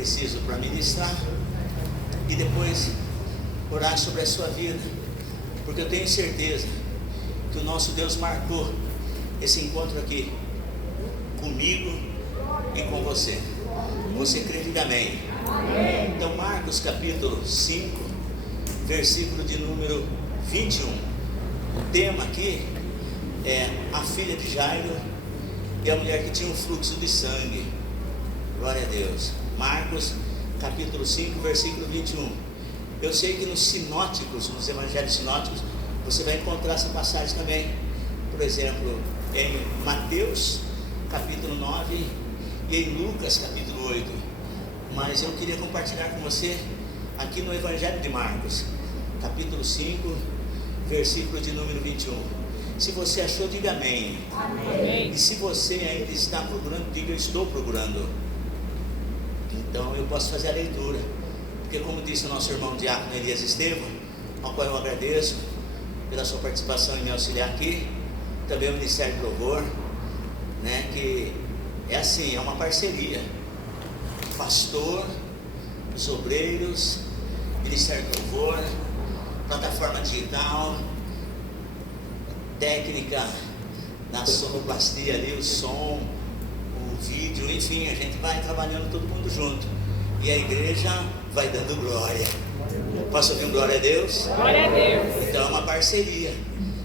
preciso para ministrar e depois orar sobre a sua vida, porque eu tenho certeza que o nosso Deus marcou esse encontro aqui comigo e com você. Você crê? Diga amém. Então, Marcos capítulo 5, versículo de número 21. O tema aqui é a filha de Jairo e a mulher que tinha um fluxo de sangue. Glória a Deus. Marcos capítulo 5, versículo 21. Eu sei que nos sinóticos, nos evangelhos sinóticos, você vai encontrar essa passagem também. Por exemplo, em Mateus capítulo 9 e em Lucas capítulo 8. Mas eu queria compartilhar com você aqui no evangelho de Marcos capítulo 5, versículo de número 21. Se você achou, diga amém. Amém. E se você ainda está procurando, diga eu estou procurando. Então eu posso fazer a leitura, porque como disse o nosso irmão diácono Elias Estevam, ao qual eu agradeço pela sua participação em me auxiliar aqui, também o Ministério do Louvor, né, que é assim, é uma parceria, pastor, os obreiros, Ministério do Louvor, plataforma digital, técnica da sonoplastia ali, o som, o vídeo, enfim, a gente vai trabalhando todo mundo junto e a igreja vai dando glória. Posso ouvir um glória a Deus? Glória a Deus. Então é uma parceria.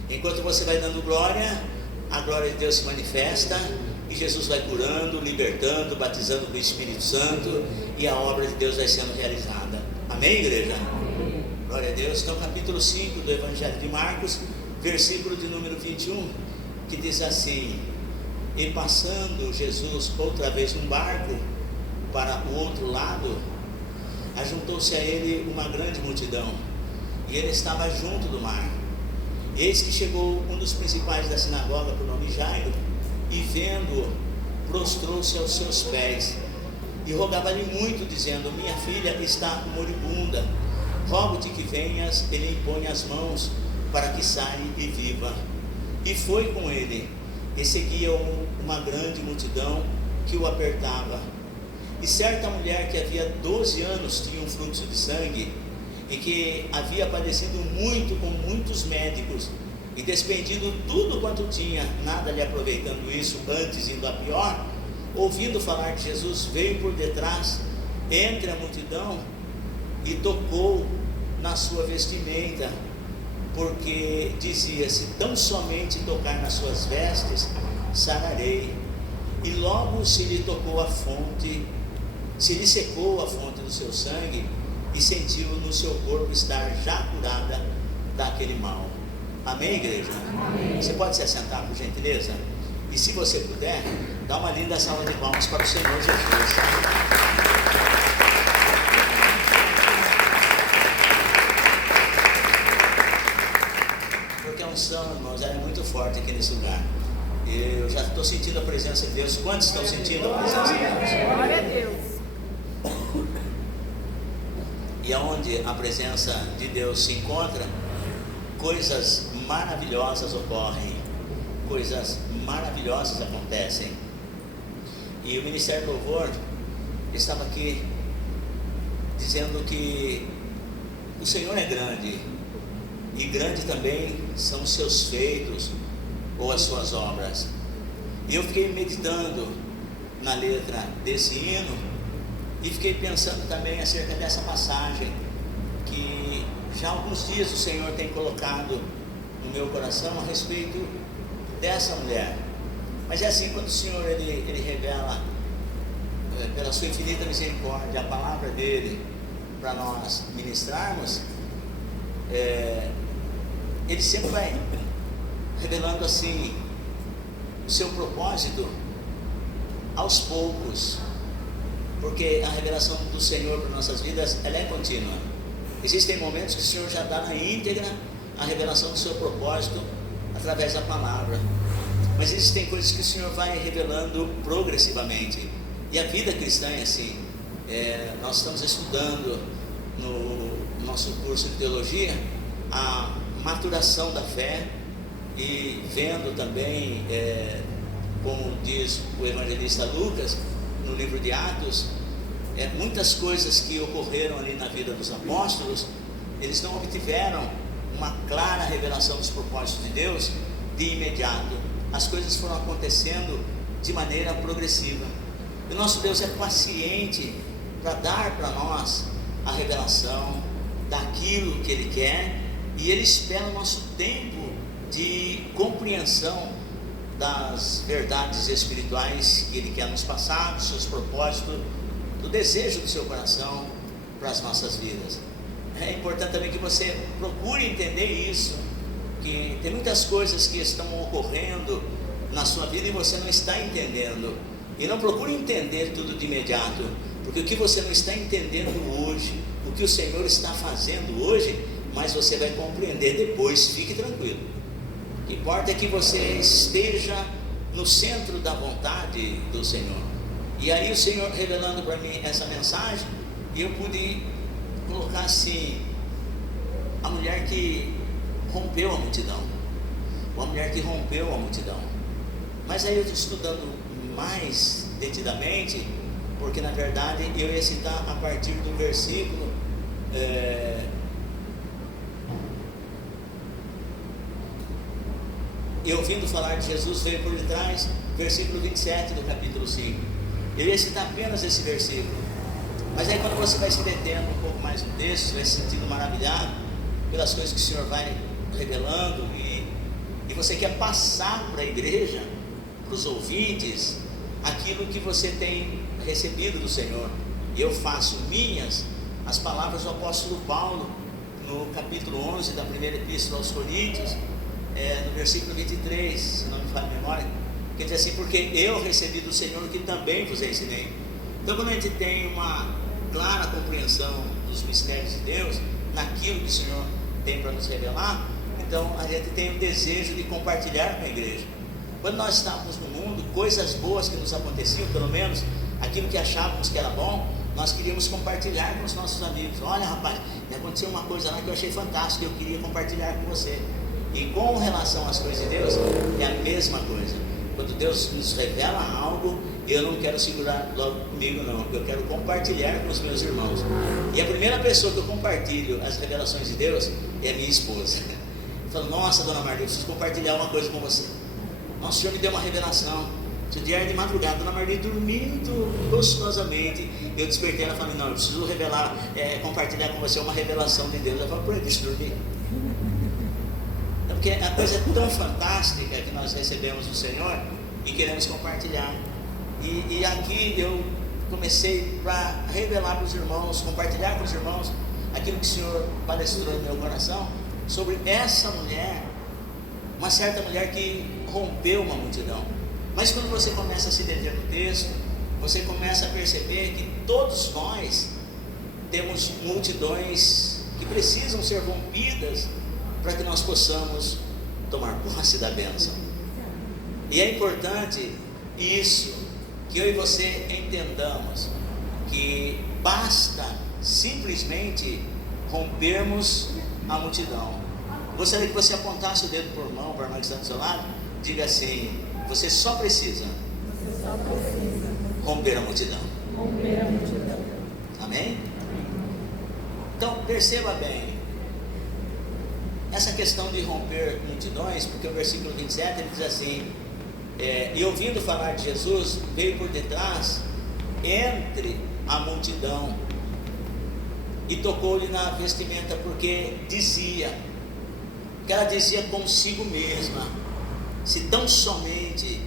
Enquanto você vai dando glória, a glória de Deus se manifesta e Jesus vai curando, libertando, batizando com o Espírito Santo e a obra de Deus vai sendo realizada. Amém, igreja? Amém. Glória a Deus. Então capítulo 5 do Evangelho de Marcos, versículo de número 21, que diz assim: e passando Jesus outra vez num barco para o outro lado, ajuntou-se a ele uma grande multidão, e ele estava junto do mar. Eis que chegou um dos principais da sinagoga, por nome Jairo, e vendo-o, prostrou-se aos seus pés, e rogava-lhe muito, dizendo: minha filha está moribunda, rogo-te que venhas e lhe impõe as mãos, para que saia e viva. E foi com ele, e seguia uma grande multidão que o apertava. E certa mulher que havia 12 anos tinha um fluxo de sangue, e que havia padecido muito com muitos médicos, e despendido tudo quanto tinha, nada lhe aproveitando isso, antes indo a pior, ouvindo falar de Jesus, veio por detrás, entre a multidão, e tocou na sua vestimenta, porque dizia: se tão somente tocar nas suas vestes, sararei. E logo se lhe tocou a fonte, se lhe secou a fonte do seu sangue, e sentiu no seu corpo estar já curada daquele mal. Amém, igreja? Amém. Você pode se assentar, por gentileza? E se você puder, dá uma linda salva de palmas para o Senhor Jesus. Porque a unção, irmãos, ela é muito forte aqui nesse lugar. Eu já estou sentindo a presença de Deus. Quantos estão sentindo a presença de Deus? Glória a Deus. E aonde a presença de Deus se encontra, coisas maravilhosas ocorrem, coisas maravilhosas acontecem. E o Ministério do Louvor estava aqui dizendo que o Senhor é grande, e grande também são os seus feitos ou as suas obras. E eu fiquei meditando na letra desse hino e fiquei pensando também acerca dessa passagem que já há alguns dias o Senhor tem colocado no meu coração a respeito dessa mulher. Mas é assim, quando o Senhor ele revela pela sua infinita misericórdia a palavra dele para nós ministrarmos, ele sempre vai revelando assim o seu propósito aos poucos, porque a revelação do Senhor para nossas vidas, ela é contínua. Existem momentos que o Senhor já dá na íntegra a revelação do seu propósito através da palavra, mas existem coisas que o Senhor vai revelando progressivamente, e a vida cristã é assim. Nós estamos estudando no nosso curso de teologia a maturação da fé, e vendo também, como diz o evangelista Lucas no livro de Atos, muitas coisas que ocorreram ali na vida dos apóstolos, eles não obtiveram uma clara revelação dos propósitos de Deus de imediato. As coisas foram acontecendo de maneira progressiva. E o nosso Deus é paciente para dar para nós a revelação daquilo que Ele quer, e Ele espera o nosso tempo de compreensão das verdades espirituais que Ele quer nos passar, dos seus propósitos, do desejo do seu coração para as nossas vidas. É importante também que você procure entender isso, que tem muitas coisas que estão ocorrendo na sua vida e você não está entendendo. E não procure entender tudo de imediato, porque o que você não está entendendo hoje, o que o Senhor está fazendo hoje, mas você vai compreender depois. Fique tranquilo. O que importa é que você esteja no centro da vontade do Senhor. E aí o Senhor revelando para mim essa mensagem, e eu pude colocar assim: a mulher que rompeu a multidão, uma mulher que rompeu a multidão. Mas aí eu estou estudando mais detidamente, porque na verdade eu ia citar a partir do versículo e ouvindo falar de Jesus veio por detrás, versículo 27 do capítulo 5. Eu ia citar apenas esse versículo, mas aí quando você vai se detendo um pouco mais no texto, você vai se sentindo maravilhado pelas coisas que o Senhor vai revelando, e você quer passar para a igreja, para os ouvintes, aquilo que você tem recebido do Senhor. E eu faço minhas as palavras do apóstolo Paulo, no capítulo 11 da primeira epístola aos Coríntios, no versículo 23, se não me falha a memória, que diz assim: porque eu recebi do Senhor o que também vos ensinei. Então, quando a gente tem uma clara compreensão dos mistérios de Deus, naquilo que o Senhor tem para nos revelar, então a gente tem o desejo de compartilhar com a igreja. Quando nós estávamos no mundo, coisas boas que nos aconteciam, pelo menos aquilo que achávamos que era bom, nós queríamos compartilhar com os nossos amigos. Olha, rapaz, me aconteceu uma coisa lá que eu achei fantástica, eu queria compartilhar com você. E com relação às coisas de Deus, é a mesma coisa. Quando Deus nos revela algo, eu não quero segurar logo comigo não, eu quero compartilhar com os meus irmãos. E a primeira pessoa que eu compartilho as revelações de Deus é a minha esposa. Eu falo: nossa, dona Maria, eu preciso compartilhar uma coisa com você. Nossa, o Senhor me deu uma revelação. Esse dia era de madrugada, dona Maria dormindo gostosamente, eu despertei, ela falou: não, eu preciso revelar, compartilhar com você uma revelação de Deus. Eu falo: por aí, deixa eu dormir. Porque a coisa é tão fantástica que nós recebemos do Senhor e queremos compartilhar. E aqui eu comecei para revelar para os irmãos, compartilhar com os irmãos aquilo que o Senhor palestrou no meu coração sobre essa mulher, uma certa mulher que rompeu uma multidão. Mas quando você começa a se deter no texto, você começa a perceber que todos nós temos multidões que precisam ser rompidas para que nós possamos tomar posse da bênção. E é importante isso, que eu e você entendamos que basta simplesmente rompermos a multidão. Gostaria que você apontasse o dedo para o irmão que está do seu lado, diga assim: você só precisa romper a multidão. Amém? Então perceba bem essa questão de romper multidões, porque o versículo 27 ele diz assim: e ouvindo falar de Jesus, veio por detrás, entre a multidão, e tocou-lhe na vestimenta, porque dizia, que ela dizia consigo mesma: se tão somente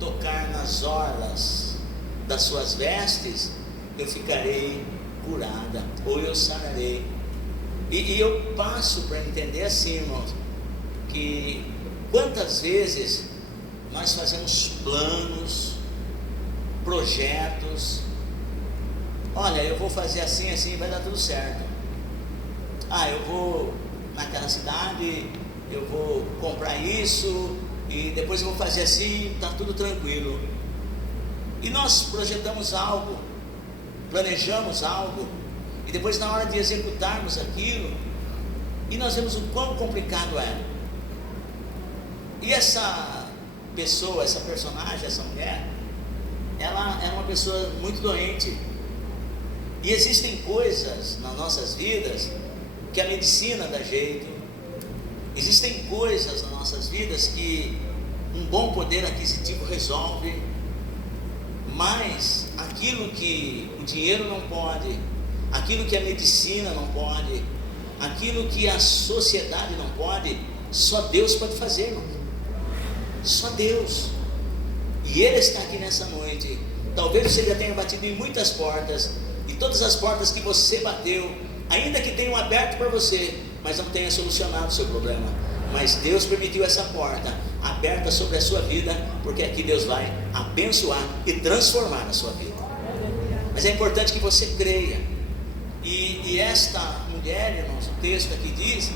tocar nas orlas das suas vestes, eu ficarei curada, ou eu sararei. E eu passo para entender assim, irmãos, que quantas vezes nós fazemos planos, projetos. Olha, eu vou fazer assim, assim, vai dar tudo certo. Eu vou naquela cidade, eu vou comprar isso, e depois eu vou fazer assim, está tudo tranquilo. E nós projetamos algo, planejamos algo, e depois na hora de executarmos aquilo, e nós vemos o quão complicado é. E essa pessoa, essa personagem, essa mulher, ela era uma pessoa muito doente, E existem coisas nas nossas vidas que a medicina dá jeito, existem coisas nas nossas vidas que um bom poder aquisitivo resolve, mas aquilo que o dinheiro não pode, aquilo que a medicina não pode, aquilo que a sociedade não pode, só Deus pode fazer, irmão. Só Deus. E Ele está aqui nessa noite. Talvez você já tenha batido em muitas portas, e todas as portas que você bateu, ainda que tenham aberto para você, mas não tenha solucionado o seu problema, mas Deus permitiu essa porta aberta sobre a sua vida, porque aqui Deus vai abençoar e transformar a sua vida. Mas é importante que você creia. E esta mulher, irmãos, o texto aqui diz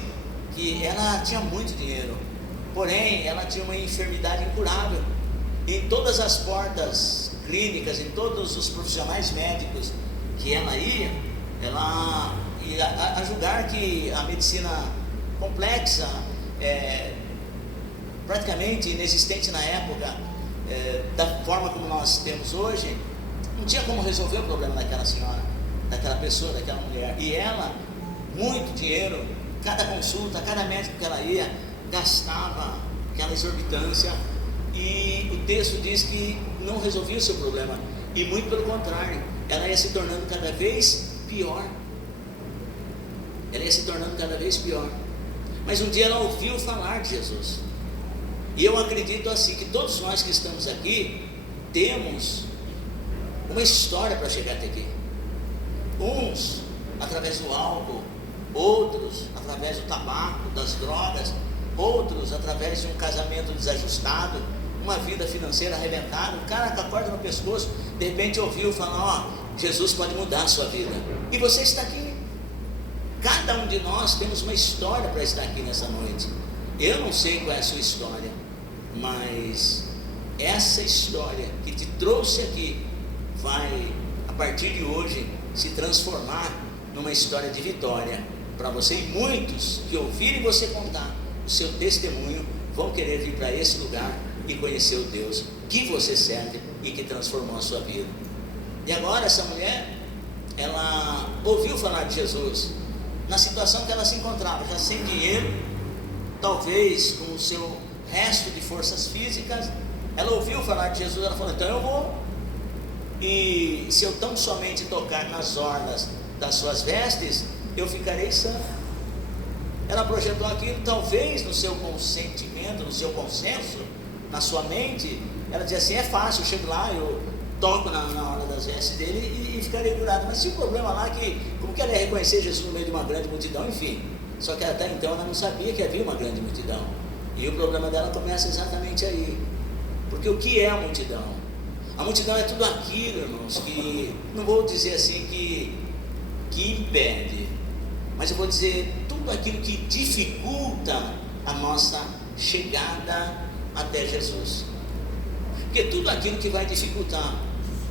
que ela tinha muito dinheiro, porém ela tinha uma enfermidade incurável. Em todas as portas clínicas, em todos os profissionais médicos que ela ia a julgar que a medicina complexa, praticamente inexistente na época, da forma como nós temos hoje, não tinha como resolver o problema daquela senhora, daquela pessoa, daquela mulher. E ela, muito dinheiro, cada consulta, cada médico que ela ia, gastava aquela exorbitância, e o texto diz que não resolvia o seu problema, e muito pelo contrário, ela ia se tornando cada vez pior. Ela ia se tornando cada vez pior. Mas um dia ela ouviu falar de Jesus. E eu acredito assim, que todos nós que estamos aqui temos uma história para chegar até aqui. Uns através do álcool, outros através do tabaco, das drogas, outros através de um casamento desajustado, uma vida financeira arrebentada. O cara com a corda no pescoço, de repente ouviu falar: ó, Jesus pode mudar a sua vida, e você está aqui. Cada um de nós temos uma história para estar aqui nessa noite. Eu não sei qual é a sua história, mas essa história que te trouxe aqui vai, a partir de hoje, se transformar numa história de vitória para você. E muitos que ouvirem você contar o seu testemunho vão querer vir para esse lugar e conhecer o Deus que você serve e que transformou a sua vida. E agora essa mulher, ela ouviu falar de Jesus na situação que ela se encontrava, já sem dinheiro, talvez com o seu resto de forças físicas. Ela ouviu falar de Jesus, ela falou: então eu vou, e se eu tão somente tocar nas orlas das suas vestes, eu ficarei sã. Ela projetou aquilo, talvez no seu consentimento, no seu consenso, na sua mente, ela dizia assim: é fácil, eu chego lá, eu toco na hora das vestes dele e ficarei curado. Mas tinha um problema lá, que como que ela ia reconhecer Jesus no meio de uma grande multidão? Enfim, só que até então ela não sabia que havia uma grande multidão. E o problema dela começa exatamente aí. Porque o que é a multidão? A multidão é tudo aquilo, irmãos, que não vou dizer assim que impede, mas eu vou dizer tudo aquilo que dificulta a nossa chegada até Jesus. Porque tudo aquilo que vai dificultar.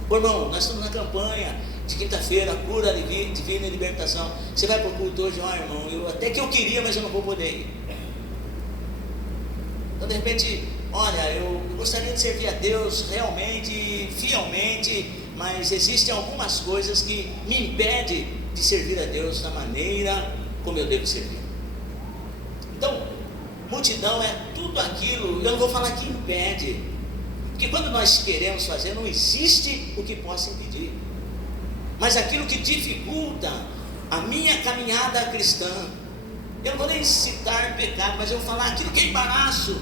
Ô, irmão, nós estamos na campanha de quinta-feira, cura, divina e libertação. Você vai para o culto hoje: ó, irmão, até que eu queria, mas eu não vou poder ir. Então de repente, olha, eu gostaria de servir a Deus realmente, fielmente, mas existem algumas coisas que me impedem de servir a Deus da maneira como eu devo servir. Então, multidão é tudo aquilo, eu não vou falar que impede, porque quando nós queremos fazer, não existe o que possa impedir, mas aquilo que dificulta a minha caminhada cristã. Eu não vou nem citar pecado, mas eu vou falar aquilo que é embaraço,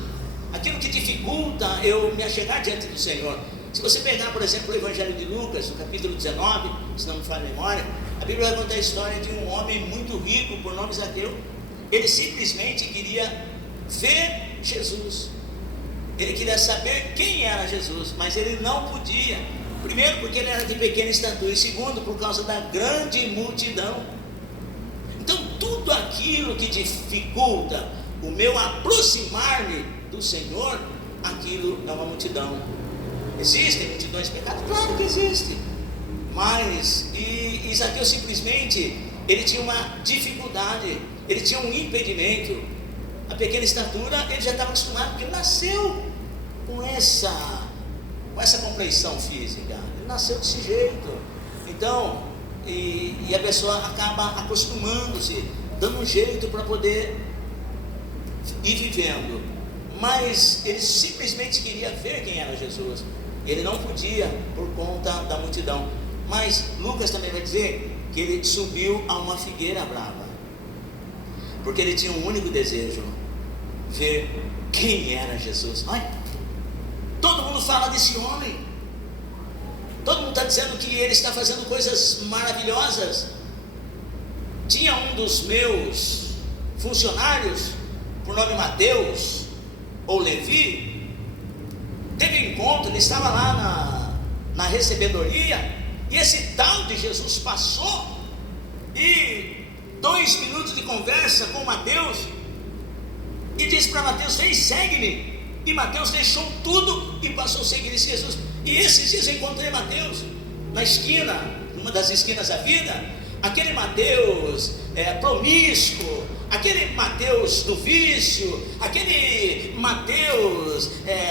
aquilo que dificulta eu me achegar diante do Senhor. Se você pegar, por exemplo, o Evangelho de Lucas, no capítulo 19, se não me falha a memória, a Bíblia vai contar a história de um homem muito rico, por nome Zaqueu. Ele simplesmente queria ver Jesus, ele queria saber quem era Jesus, mas ele não podia. Primeiro, porque ele era de pequena estatura, e segundo, por causa da grande multidão. Então, tudo aquilo que dificulta o meu aproximar-me do Senhor, aquilo é uma multidão. Existem multidões de pecados? Claro que existe. Mas, Zaqueu simplesmente, ele tinha uma dificuldade, ele tinha um impedimento. A pequena estatura, ele já estava acostumado, porque ele nasceu com essa compreensão física, ele nasceu desse jeito. Então, e a pessoa acaba acostumando-se, dando um jeito para poder ir vivendo, mas ele simplesmente queria ver quem era Jesus, e ele não podia por conta da multidão. Mas Lucas também vai dizer que ele subiu a uma figueira brava, porque ele tinha um único desejo: ver quem era Jesus. Olha, todo mundo fala desse homem, todo mundo está dizendo que ele está fazendo coisas maravilhosas. Tinha um dos meus funcionários, por nome Mateus ou Levi, teve um encontro, ele estava lá na recebedoria, e esse tal de Jesus passou, e 2 minutos de conversa com Mateus, e disse para Mateus: vem, segue-me. E Mateus deixou tudo e passou a seguir esse Jesus. E esses dias eu encontrei Mateus na esquina, numa das esquinas da vida. Aquele Mateus promíscuo, aquele Mateus do vício, aquele Mateus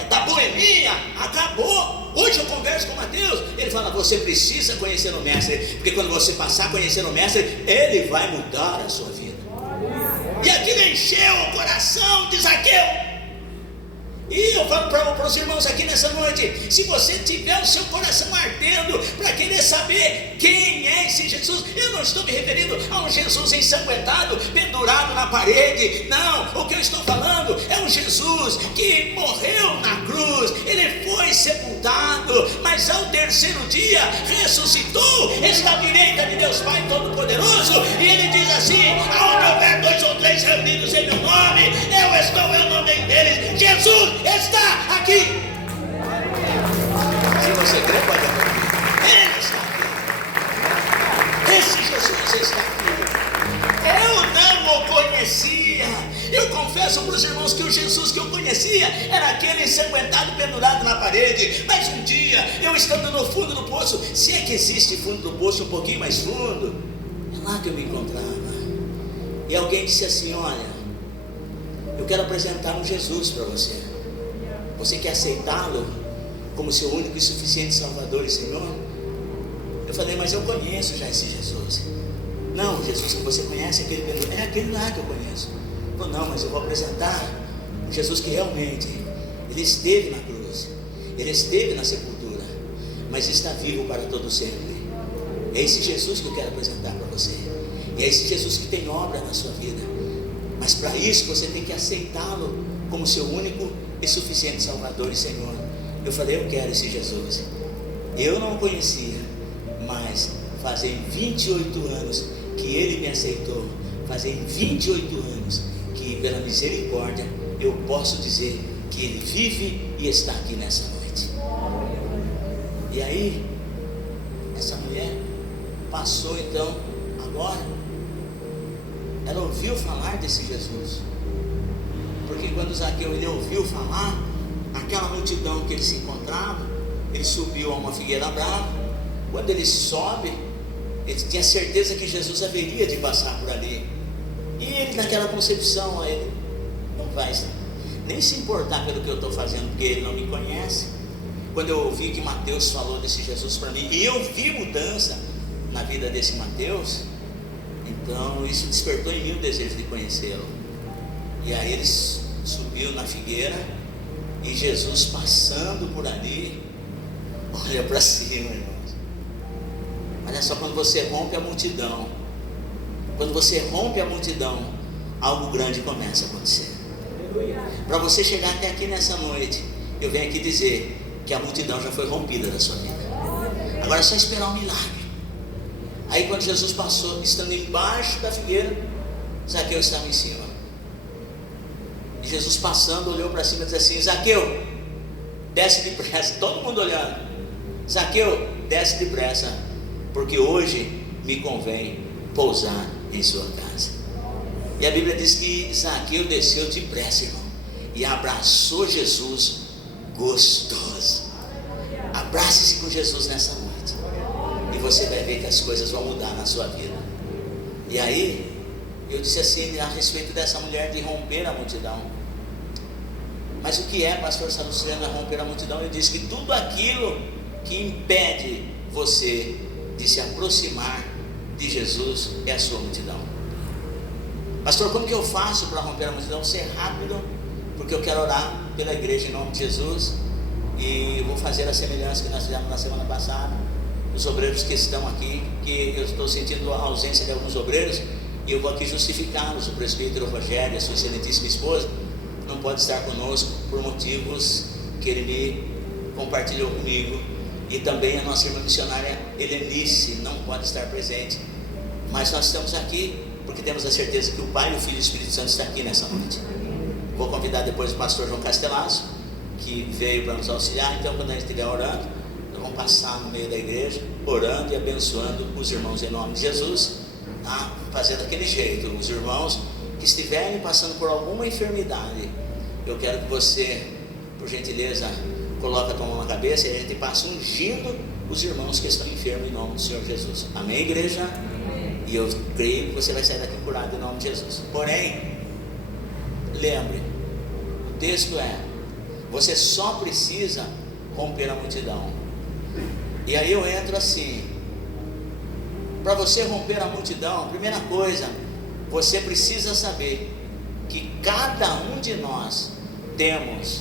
da boemia, acabou. Hoje eu converso com o Mateus, ele fala: você precisa conhecer o Mestre, porque quando você passar a conhecer o Mestre, ele vai mudar a sua vida. E aquilo encheu o coração de Zaqueu. E eu falo para os irmãos aqui nessa noite: se você tiver o seu coração ardendo para querer saber quem é esse Jesus, eu não estou me referindo a um Jesus ensanguentado, pendurado na parede. Não, o que eu estou falando é um Jesus que morreu na cruz, ele foi sepultado, mas ao 3º dia ressuscitou, está à direita de Deus Pai Todo-Poderoso, e ele diz assim: aonde houver 2 ou 3 reunidos em meu nome, eu estou no meio deles. Jesus está aqui. Se você crê, pode aplaudir. Ele está aqui. Esse Jesus está aqui. Eu não o conhecia. Eu confesso para os irmãos que o Jesus que eu conhecia era aquele ensanguentado, pendurado na parede. Mas um dia, eu estando no fundo do poço, se é que existe fundo do poço um pouquinho mais fundo, é lá que eu me encontrava. E alguém disse assim: olha, eu quero apresentar um Jesus para você. Você quer aceitá-lo como seu único e suficiente Salvador e Senhor? Eu falei: mas eu conheço já esse Jesus. Não, o Jesus que você conhece é aquele lá que eu conheço. Eu falei: não, mas eu vou apresentar um Jesus que realmente, ele esteve na cruz, ele esteve na sepultura, mas está vivo para todo sempre. É esse Jesus que eu quero apresentar para você. E é esse Jesus que tem obra na sua vida. Mas para isso você tem que aceitá-lo como seu único e suficiente Salvador e Senhor. Eu falei: eu quero esse Jesus. Eu não o conhecia, mas fazem 28 anos que ele me aceitou. Fazem 28 anos que, pela misericórdia, eu posso dizer que ele vive e está aqui nessa noite. E aí, essa mulher passou então, agora, ela ouviu falar desse Jesus. Porque quando Zaqueu ele ouviu falar, aquela multidão que ele se encontrava, ele subiu a uma figueira brava. Quando ele sobe, ele tinha certeza que Jesus haveria de passar por ali. E ele, naquela concepção, ele não vai nem se importar pelo que eu estou fazendo, porque ele não me conhece. Quando eu ouvi que Mateus falou desse Jesus para mim, e eu vi mudança na vida desse Mateus, então isso despertou em mim o desejo de conhecê-lo. E aí ele subiu na figueira, e Jesus passando por ali, olha para cima, irmãos. Olha só, quando você rompe a multidão, quando você rompe a multidão, algo grande começa a acontecer. Para você chegar até aqui nessa noite, eu venho aqui dizer que a multidão já foi rompida da sua vida. Agora é só esperar um milagre. Aí quando Jesus passou, estando embaixo da figueira, Zaqueu estava em cima. E Jesus passando, olhou para cima e disse assim: Zaqueu, desce depressa. Todo mundo olhando. Zaqueu, desce depressa, porque hoje me convém pousar em sua casa. E a Bíblia diz que Zaqueu desceu depressa, irmão, e abraçou Jesus gostoso. Abrace-se com Jesus nessa noite, e você vai ver que as coisas vão mudar na sua vida. E aí, eu disse assim a respeito dessa mulher de romper a multidão. Mas o que é, pastor Salustiano, romper a multidão? Eu disse que tudo aquilo que impede você de se aproximar de Jesus é a sua multidão. Pastor, como que eu faço para romper a multidão? Ser rápido, porque eu quero orar pela igreja em nome de Jesus, e vou fazer a semelhança que nós fizemos na semana passada. Os obreiros que estão aqui, que eu estou sentindo a ausência de alguns obreiros, e eu vou aqui justificá-los. O presbítero Rogério, a sua excelentíssima esposa, não pode estar conosco por motivos que ele me compartilhou comigo, e também a nossa irmã missionária Helenice não pode estar presente, mas nós estamos aqui porque temos a certeza que o Pai, o Filho e o Espírito Santo estão aqui nessa noite. Vou convidar depois o pastor João Castellaso, que veio para nos auxiliar. Então, quando a gente estiver orando, nós vamos passar no meio da igreja, orando e abençoando os irmãos em nome de Jesus, tá? Fazendo daquele jeito. Os irmãos que estiverem passando por alguma enfermidade, eu quero que você, por gentileza, coloque a tua mão na cabeça e a gente passa ungindo os irmãos que estão enfermos em nome do Senhor Jesus. Amém, igreja? Amém. E eu creio que você vai sair daqui curado em nome de Jesus. Porém, lembre, o texto é: você só precisa romper a multidão. E aí eu entro assim: para você romper a multidão, primeira coisa, você precisa saber que cada um de nós temos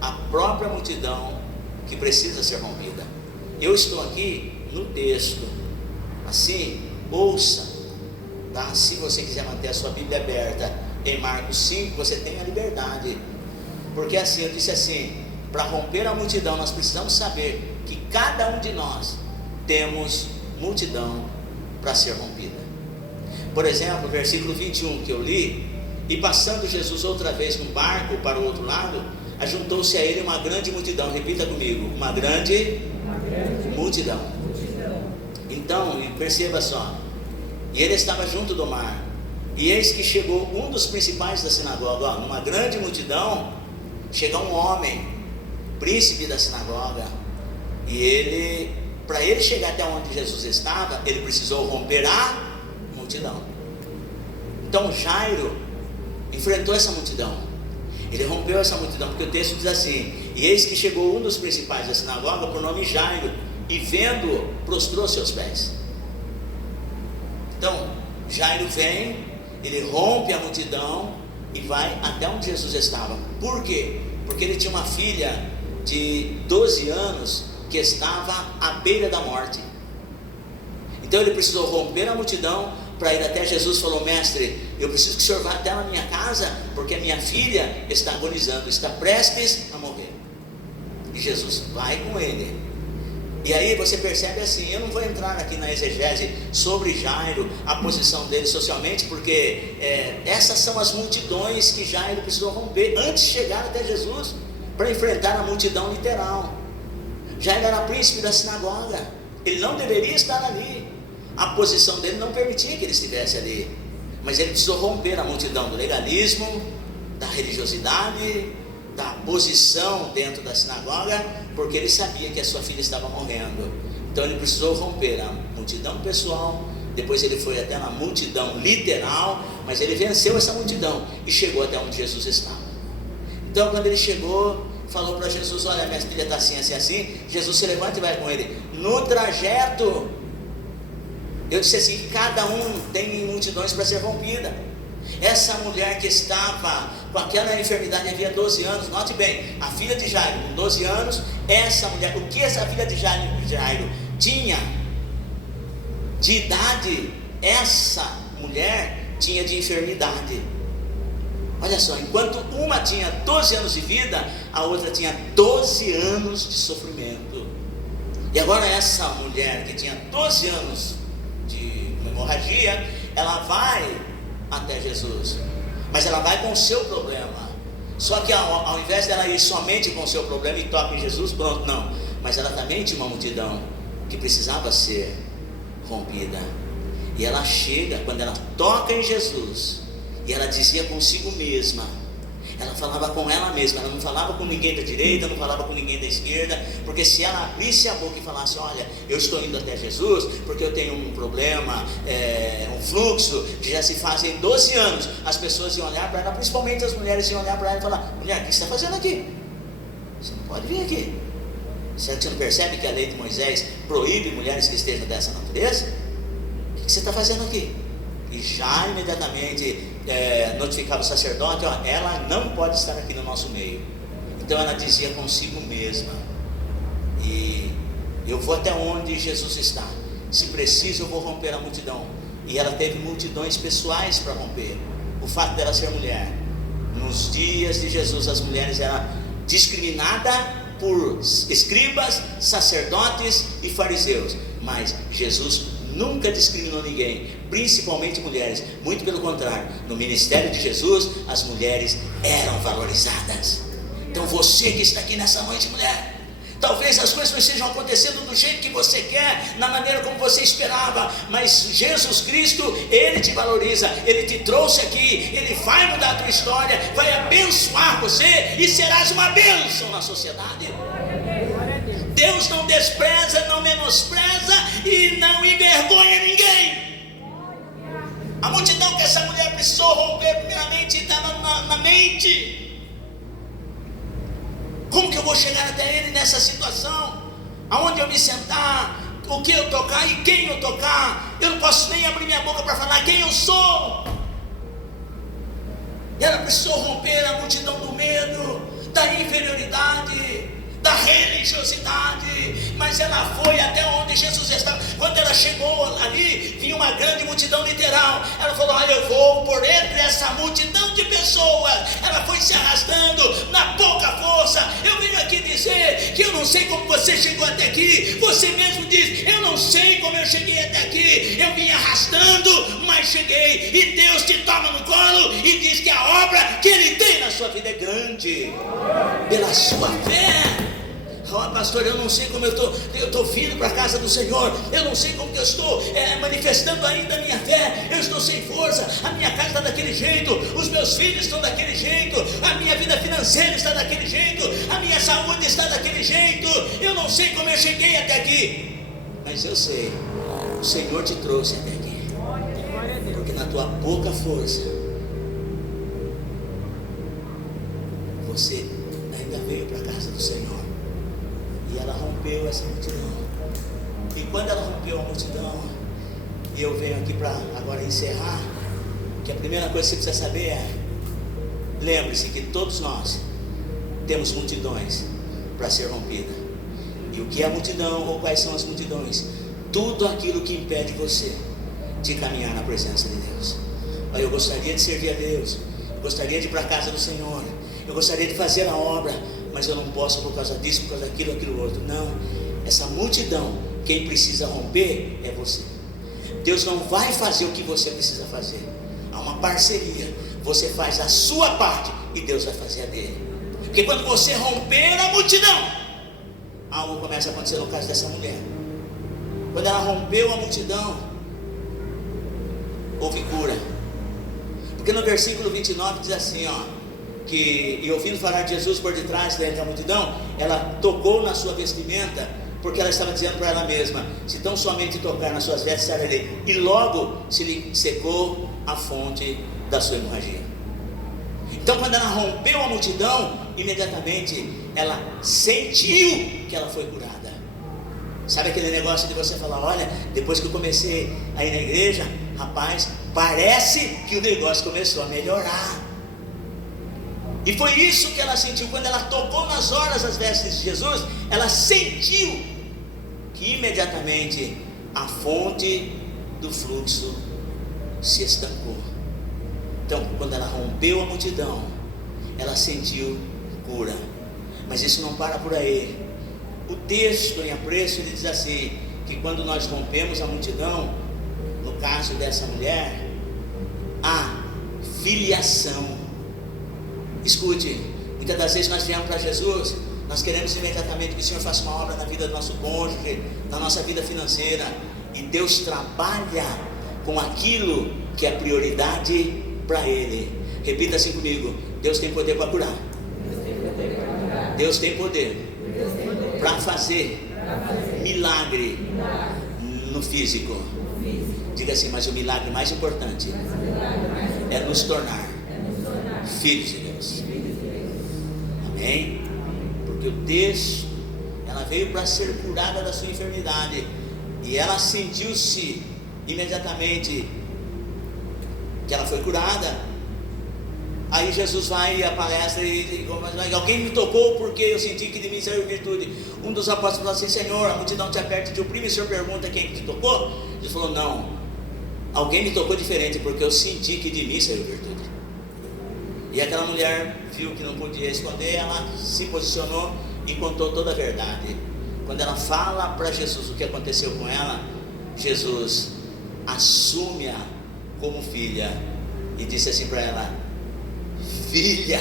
a própria multidão que precisa ser rompida. Eu estou aqui no texto, assim, ouça, tá? Se você quiser manter a sua Bíblia aberta em Marcos 5, você tem a liberdade, porque assim, eu disse assim: para romper a multidão, nós precisamos saber que cada um de nós temos multidão para ser rompida. Por exemplo, o versículo 21 que eu li: e passando Jesus outra vez no barco para o outro lado, ajuntou-se a ele uma grande multidão. Repita comigo: uma grande multidão. Então, perceba só, e ele estava junto do mar, e eis que chegou um dos principais da sinagoga. Numa grande multidão chega um homem, príncipe da sinagoga, e ele, para ele chegar até onde Jesus estava, ele precisou romper a multidão. Então Jairo enfrentou essa multidão, ele rompeu essa multidão, porque o texto diz assim: e eis que chegou um dos principais da sinagoga, por nome Jairo, e vendo-o, prostrou-se aos pés. Então Jairo vem, ele rompe a multidão e vai até onde Jesus estava. Por quê? Porque ele tinha uma filha de 12 anos que estava à beira da morte. Então ele precisou romper a multidão para ir até Jesus. Falou: mestre, eu preciso que o senhor vá até na minha casa, porque a minha filha está agonizando, está prestes a morrer. E Jesus vai com ele. E aí você percebe assim: eu não vou entrar aqui na exegese sobre Jairo, a posição dele socialmente, porque essas são as multidões que Jairo precisou romper antes de chegar até Jesus, para enfrentar a multidão literal. Jairo era príncipe da sinagoga, ele não deveria estar ali, a posição dele não permitia que ele estivesse ali, mas ele precisou romper a multidão do legalismo, da religiosidade, da posição dentro da sinagoga, porque ele sabia que a sua filha estava morrendo. Então ele precisou romper a multidão pessoal, depois ele foi até na multidão literal, mas ele venceu essa multidão e chegou até onde Jesus estava. Então quando ele chegou, falou para Jesus: olha, minha filha está assim, assim, assim. Jesus se levanta e vai com ele. No trajeto, eu disse assim: cada um tem multidões para ser rompida. Essa mulher que estava com aquela enfermidade havia 12 anos, note bem, a filha de Jairo com 12 anos, essa mulher, o que essa filha de Jairo tinha de idade, essa mulher tinha de enfermidade. Olha só, enquanto uma tinha 12 anos de vida, a outra tinha 12 anos de sofrimento. E agora essa mulher que tinha 12 anos de hemorragia, ela vai até Jesus, mas ela vai com o seu problema. Só que ao invés dela ir somente com o seu problema e toca em Jesus, pronto, não. Mas ela também tinha uma multidão que precisava ser rompida. E ela chega, quando ela toca em Jesus, e ela dizia consigo mesma, ela falava com ela mesma, ela não falava com ninguém da direita, não falava com ninguém da esquerda, porque se ela abrisse a boca e falasse: olha, eu estou indo até Jesus porque eu tenho um problema, um fluxo que já se faz em 12 anos, as pessoas iam olhar para ela, principalmente as mulheres iam olhar para ela e falar: mulher, o que você está fazendo aqui? Você não pode vir aqui. Será que você não percebe que a lei de Moisés proíbe mulheres que estejam dessa natureza? O que que você está fazendo aqui? E já imediatamente notificava o sacerdote: ó, ela não pode estar aqui no nosso meio. Então ela dizia consigo mesma: e eu vou até onde Jesus está, se preciso eu vou romper a multidão. E ela teve multidões pessoais para romper. O fato dela ser mulher, nos dias de Jesus as mulheres eram discriminadas por escribas, sacerdotes e fariseus, mas Jesus nunca discriminou ninguém, principalmente mulheres. Muito pelo contrário, no ministério de Jesus as mulheres eram valorizadas. Então você que está aqui nessa noite, mulher, talvez as coisas não estejam acontecendo do jeito que você quer, na maneira como você esperava, mas Jesus Cristo, Ele te valoriza, Ele te trouxe aqui, Ele vai mudar a tua história, vai abençoar você e serás uma bênção na sociedade. Deus não despreza, não menospreza e não envergonha ninguém. A multidão que essa mulher precisou romper, primeiramente, estava na mente. Como que eu vou chegar até Ele nessa situação? Aonde eu me sentar? O que eu tocar e quem eu tocar? Eu não posso nem abrir minha boca para falar quem eu sou. Ela precisou romper a multidão do medo, da inferioridade, da religiosidade, mas ela foi até onde Jesus estava. Quando ela chegou ali, vinha uma grande multidão literal. Ela falou: olha, eu vou por entre essa multidão de pessoas. Ela foi se arrastando na pouca força. Eu venho aqui dizer que eu não sei como você chegou até aqui. Você mesmo diz: eu não sei como eu cheguei até aqui. Eu vim arrastando, mas cheguei. E Deus te toma no colo e diz que a obra que Ele tem na sua vida é grande, pela sua fé. Oh, pastor, eu não sei como eu estou vindo para a casa do Senhor, eu não sei como que eu estou manifestando ainda a minha fé, eu estou sem força, a minha casa está daquele jeito, os meus filhos estão daquele jeito, a minha vida financeira está daquele jeito, a minha saúde está daquele jeito, eu não sei como eu cheguei até aqui, mas eu sei, o Senhor te trouxe até aqui, porque na tua pouca força, você ainda veio para a casa do Senhor. E ela rompeu essa multidão. E quando ela rompeu a multidão, e eu venho aqui para agora encerrar, que a primeira coisa que você precisa saber é: lembre-se que todos nós temos multidões para ser rompida. E o que é a multidão, ou quais são as multidões? Tudo aquilo que impede você de caminhar na presença de Deus. Eu gostaria de servir a Deus, eu gostaria de ir para a casa do Senhor, eu gostaria de fazer a obra, mas eu não posso por causa disso, por causa daquilo, aquilo outro. Não, essa multidão, quem precisa romper é você. Deus não vai fazer o que você precisa fazer. Há uma parceria. Você faz a sua parte e Deus vai fazer a dele. Porque quando você romper a multidão, algo começa a acontecer no caso dessa mulher. Quando ela rompeu a multidão, houve cura. Porque no versículo 29 diz assim, ó, que, e ouvindo falar de Jesus por detrás da multidão, ela tocou na sua vestimenta, porque ela estava dizendo para ela mesma: se tão somente tocar nas suas vestes, sararei. E logo se lhe secou a fonte da sua hemorragia. Então, quando ela rompeu a multidão, imediatamente ela sentiu que ela foi curada. Sabe aquele negócio de você falar: olha, depois que eu comecei a ir na igreja, rapaz, parece que o negócio começou a melhorar. E foi isso que ela sentiu. Quando ela tocou nas orlas das vestes de Jesus, ela sentiu que imediatamente a fonte do fluxo se estancou. Então, quando ela rompeu a multidão, ela sentiu cura. Mas isso não para por aí. O texto em apreço, ele diz assim, que quando nós rompemos a multidão, no caso dessa mulher, há filiação. Escute, muitas das vezes nós viemos para Jesus, nós queremos imediatamente que o Senhor faça uma obra na vida do nosso cônjuge, na nossa vida financeira, e Deus trabalha com aquilo que é prioridade para Ele. Repita assim comigo: Deus tem poder para curar, Deus tem poder para fazer milagre no físico. Diga assim: mas o milagre mais importante é nos tornar filhos de Deus. Amém? Porque o texto, ela veio para ser curada da sua enfermidade, e ela sentiu-se Imediatamente que ela foi curada, aí Jesus vai à palestra e alguém me tocou porque eu senti que de mim saiu virtude. Um dos apóstolos falou assim: Senhor, a multidão te aperta e te oprime, e o Senhor pergunta quem te tocou? Jesus falou: não, alguém me tocou diferente, porque eu senti que de mim saiu virtude. E aquela mulher viu que não podia esconder, ela se posicionou e contou toda a verdade. Quando ela fala para Jesus o que aconteceu com ela, Jesus assume-a como filha e disse assim para ela: filha.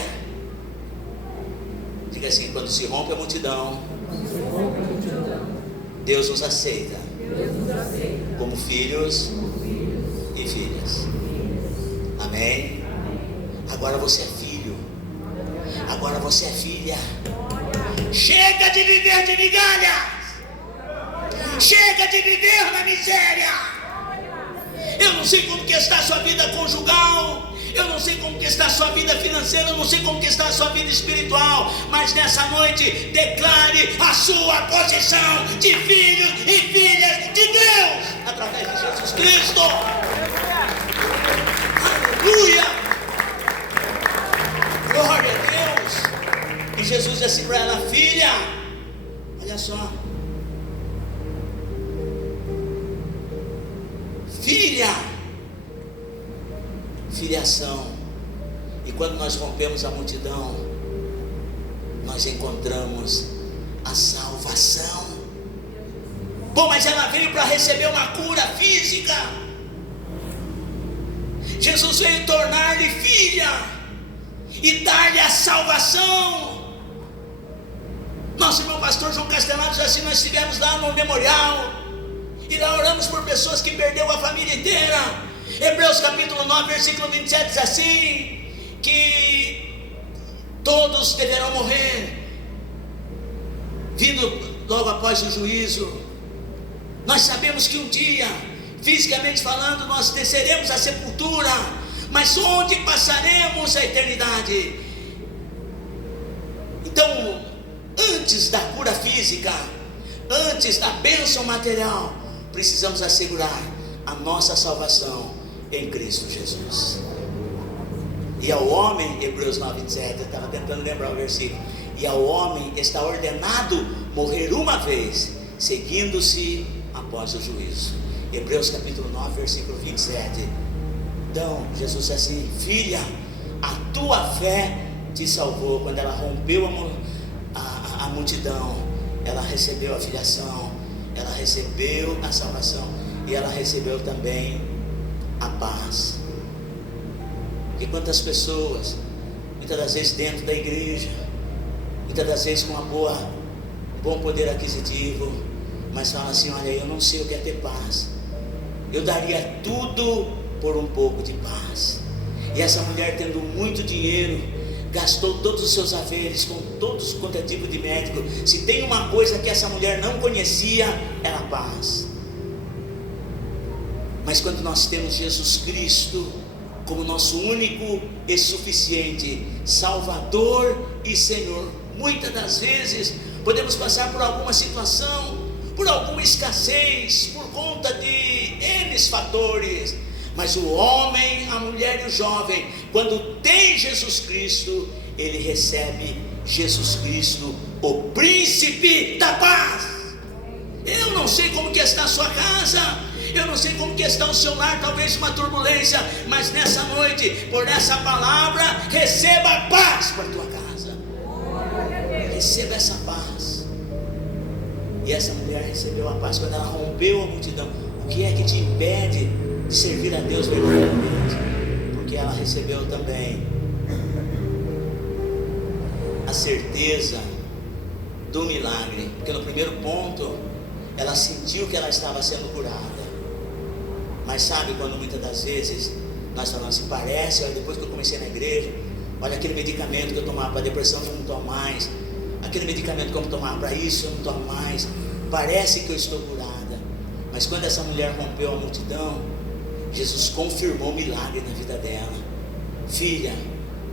Diga assim: quando se rompe a multidão, Deus nos aceita como filhos e filhas. Amém? Agora você é filho, agora você é filha. Chega de viver de migalhas, chega de viver na miséria. Eu não sei como que está a sua vida conjugal, eu não sei como que está a sua vida financeira, eu não sei como que está a sua vida espiritual, mas nessa noite declare a sua posição de filhos e filhas de Deus através de Jesus Cristo. Aleluia! Glória a Deus! E Jesus disse assim para ela: filha, olha só, filha, filiação. E quando nós rompemos a multidão, nós encontramos a salvação. Bom, mas ela veio para receber uma cura física. Jesus veio tornar-lhe filha e dar-lhe a salvação. Nosso irmão pastor João Castellanos, assim nós estivemos lá no memorial, e lá oramos por pessoas que perderam a família inteira. Hebreus capítulo 9, versículo 27 diz assim, que todos deverão morrer, vindo logo após o juízo. Nós sabemos que um dia, fisicamente falando, nós desceremos à sepultura, mas onde passaremos a eternidade? Então, antes da cura física, antes da bênção material, precisamos assegurar a nossa salvação em Cristo Jesus. E ao homem, Hebreus 9, 27, eu estava tentando lembrar o versículo, e ao homem está ordenado morrer uma vez, seguindo-se após o juízo. Hebreus capítulo 9, versículo 27. Então, Jesus disse assim: filha, a tua fé te salvou. Quando ela rompeu a multidão, ela recebeu a filiação, ela recebeu a salvação, e ela recebeu também a paz. E quantas pessoas, muitas das vezes dentro da igreja, muitas das vezes com bom poder aquisitivo, mas falam assim: olha, eu não sei o que é ter paz, eu daria tudo por um pouco de paz. E essa mulher, tendo muito dinheiro, gastou todos os seus haveres com todos quanto é tipo de médico. Se tem uma coisa que essa mulher não conhecia, era a paz. Mas quando nós temos Jesus Cristo como nosso único e suficiente Salvador e Senhor, muitas das vezes podemos passar por alguma situação, por alguma escassez, por conta de N fatores, mas o homem, a mulher e o jovem, quando tem Jesus Cristo, ele recebe Jesus Cristo, o príncipe da paz. Eu não sei como que está a sua casa, eu não sei como que está o seu lar, talvez uma turbulência, mas nessa noite, por essa palavra, receba a paz para a tua casa, receba essa paz. E essa mulher recebeu a paz quando ela rompeu a multidão. O que é que te impede de servir a Deus verdadeiramente? Porque ela recebeu também a certeza do milagre. Porque no primeiro ponto, ela sentiu que ela estava sendo curada. Mas sabe quando muitas das vezes nós falamos assim: parece, olha, depois que eu comecei na igreja, olha, aquele medicamento que eu tomava para depressão eu não tomo mais, aquele medicamento que eu tomava para isso eu não tomo mais, parece que eu estou curada. Mas quando essa mulher rompeu a multidão, Jesus confirmou o milagre na vida dela. Filha,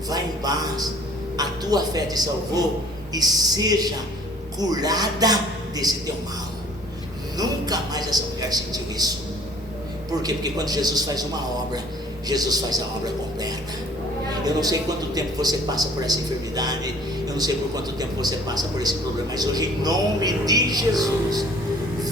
vai em paz, a tua fé te salvou, e seja curada desse teu mal. Nunca mais essa mulher sentiu isso. Por quê? Porque quando Jesus faz uma obra, Jesus faz a obra completa. Eu não sei quanto tempo você passa por essa enfermidade, eu não sei por quanto tempo você passa por esse problema, mas hoje, em nome de Jesus,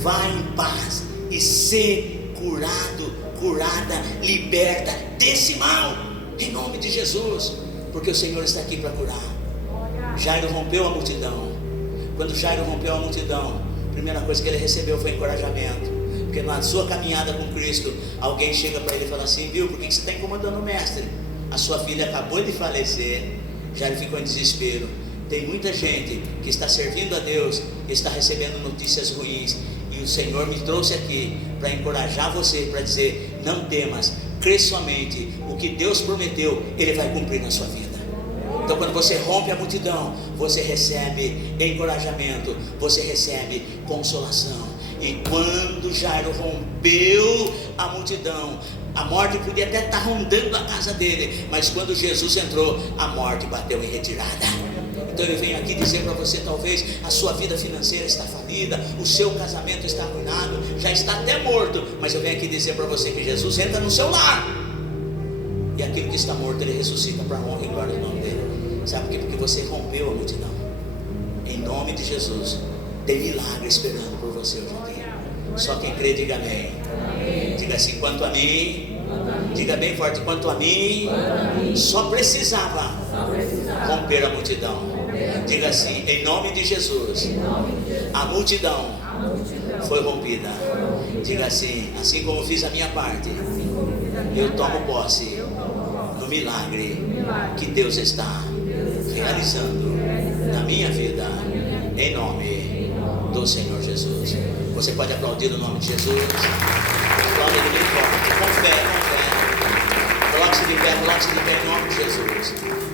vá em paz e ser curado, curada, liberta desse mal, em nome de Jesus, porque o Senhor está aqui para curar. Jairo rompeu a multidão. Quando Jairo rompeu a multidão, a primeira coisa que ele recebeu foi encorajamento. Porque na sua caminhada com Cristo, alguém chega para ele e fala assim: viu, por que você está incomodando o mestre? A sua filha acabou de falecer. Jairo ficou em desespero. Tem muita gente que está servindo a Deus, que está recebendo notícias ruins, e o Senhor me trouxe aqui para encorajar você, para dizer: não temas, crê somente, o que Deus prometeu, Ele vai cumprir na sua vida. Então, quando você rompe a multidão, você recebe encorajamento, você recebe consolação. E quando Jairo rompeu a multidão, a morte podia até estar rondando a casa dele, mas quando Jesus entrou, a morte bateu em retirada. Então eu venho aqui dizer para você: talvez a sua vida financeira está falida, o seu casamento está arruinado, já está até morto, mas eu venho aqui dizer para você que Jesus entra no seu lar, e aquilo que está morto, Ele ressuscita para a honra e glória do nome dEle. Sabe por quê? Porque você rompeu a multidão. Em nome de Jesus, tem milagre esperando por você hoje aqui. Só quem crê, diga amém. Diga assim: quanto a mim, diga bem forte: quanto a mim, só precisava romper a multidão. Diga assim: em nome de Jesus, a multidão foi rompida. Diga assim: assim como fiz a minha parte, eu tomo posse do milagre que Deus está realizando na minha vida, em nome do Senhor Jesus. Você pode aplaudir o nome de Jesus. Aplaude Ele bem forte, com fé, com fé. Coloque-se de pé em nome de Jesus.